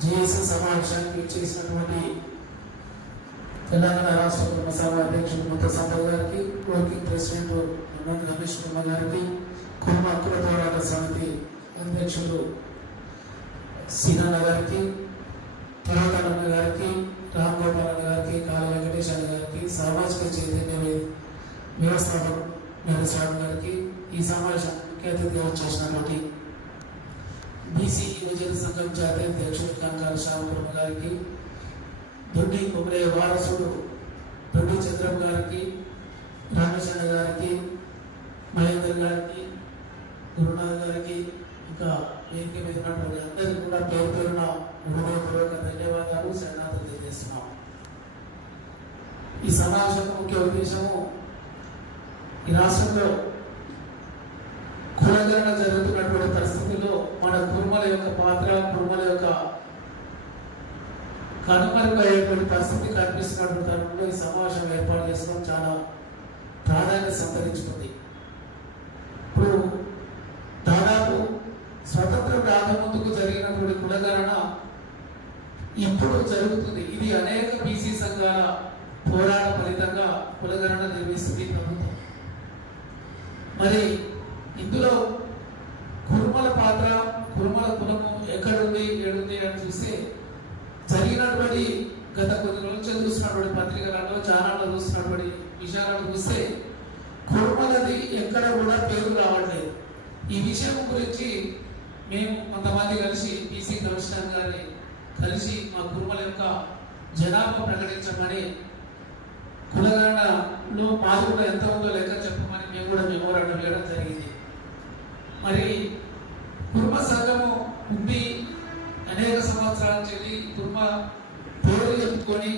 GSS సమావేశానికి చేసినటువంటి తెలంగాణ రాష్ట్ర కుటుంబ అధ్యక్షుడు ముత్త సంపద్ గారికి వర్కింగ్ ప్రెసిడెంట్ ఉన్నత రమేష్ కుమార్ గారికి కుటుంబ హక్కుల పోరాట సమితి అధ్యక్షుడు సీనన్న గారికి తిరువతనన్న గారికి రామ్ గోపాల్ గారికి కాళ వెంకటేష్ అన్న గారికి సామాజిక చైతన్య వే- వ్యవస్థాపక నరస్వామి గారికి ఈ సమావేశానికి ముఖ్య అతిథిగా వచ్చేసినటువంటి బీసీ యువజన సంఘం జాతీయ అధ్యక్షుడు కంగారు శ్యామపురం గారికి దొడ్డి కుమరయ్య వారసుడు దొడ్డి చంద్రం గారికి రామచంద్ర గారికి మహేందర్ గారికి గురునాథ్ గారికి ఇంకా వేదిక మీద ఉన్నటువంటి అందరికీ కూడా పేరు పేరున హృదయపూర్వక ధన్యవాదాలు శరణార్థం తెలియజేస్తున్నాం. ఈ సమావేశం ముఖ్య ఉద్దేశము ఈ రాష్ట్రంలో కులగరణ జరుగుతున్నటువంటి మన కుర్మల యొక్క పాత్ర కుర్మల యొక్క కనుమరుగయ్యేటువంటి పరిస్థితి కనిపిస్తున్నటువంటి తరుణంలో ఈ సమావేశం ఏర్పాటు చేసుకోవడం చాలా ప్రాధాన్యత సంతరించుకుంది. ఇప్పుడు దాదాపు స్వతంత్రం రాకముందుకు జరిగినటువంటి కులగణన ఇప్పుడు జరుగుతుంది. ఇది అనేక బీసీ సంఘాల పోరాట ఫలితంగా కులగణన నిర్వహిస్తుంది ప్రభుత్వం. మరి ఇందులో కుర్మల పాత్ర కురుమల కులము ఎక్కడుంది ఏడుంది అని చూస్తే జరిగినటువంటి గత కొన్ని రోజుల నుంచి చూసినటువంటి పత్రికలలో ఛానల్లో చూసినటువంటి విషయాలను చూస్తే కురుమలది ఎక్కడ కూడా పేరు రావట్లేదు. ఈ విషయం గురించి మేము కొంతమంది కలిసి బీసీ కమిషనర్ గారిని కలిసి మా కురుమల యొక్క జనాభా ప్రకటించమని కులగణలో మాది కూడా ఎంత ఉందో లెక్క చెప్పమని మేము కూడా మెమోరాండం వేయడం జరిగింది. మరి కుర్మ సంఘము ఉంది అనేక సంవత్సరాల నుంచి కుర్మ పేరు చెప్పుకొని